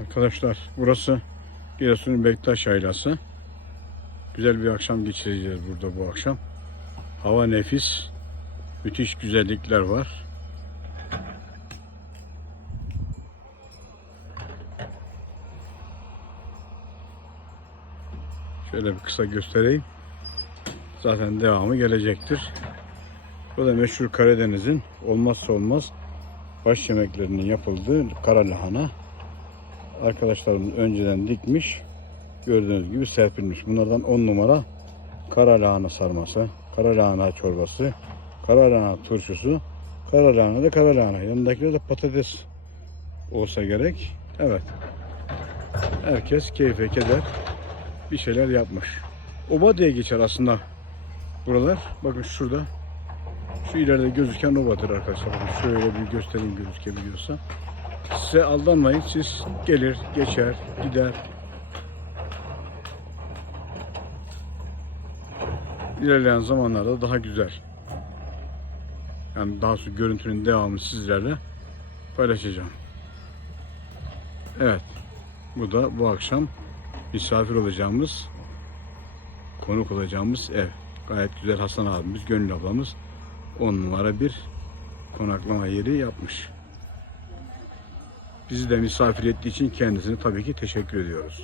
Arkadaşlar burası Giresun Bektaş Yaylası. Güzel bir akşam geçireceğiz burada bu akşam. Hava nefis. Müthiş güzellikler var. Şöyle bir kısa göstereyim. Zaten devamı gelecektir. Bu da meşhur Karadeniz'in olmazsa olmaz baş yemeklerinin yapıldığı kara lahana. Arkadaşlarımız önceden dikmiş. Gördüğünüz gibi serpilmiş. Bunlardan 10 numara kara lahana sarması, kara lahana çorbası, kara lahana turşusu, kara lahana da kara lahana. Yanındakiler de patates olsa gerek. Evet. Herkes keyfe keder bir şeyler yapmış. Oba diye geçer aslında buralar. Bakın şurada. Şu ileride gözüken obadır arkadaşlar. Şöyle bir göstereyim gözükebiliyorsa. Size aldanmayın. Siz gelir, geçer, gider. İlerleyen zamanlarda daha güzel. Yani daha sonra görüntünün devamını sizlerle paylaşacağım. Evet. Bu da bu akşam misafir olacağımız, konuk olacağımız ev. Gayet güzel Hasan abimiz, Gönül ablamız 10 numara bir konaklama yeri yapmış. Bizi de misafir ettiği için kendisine tabii ki teşekkür ediyoruz.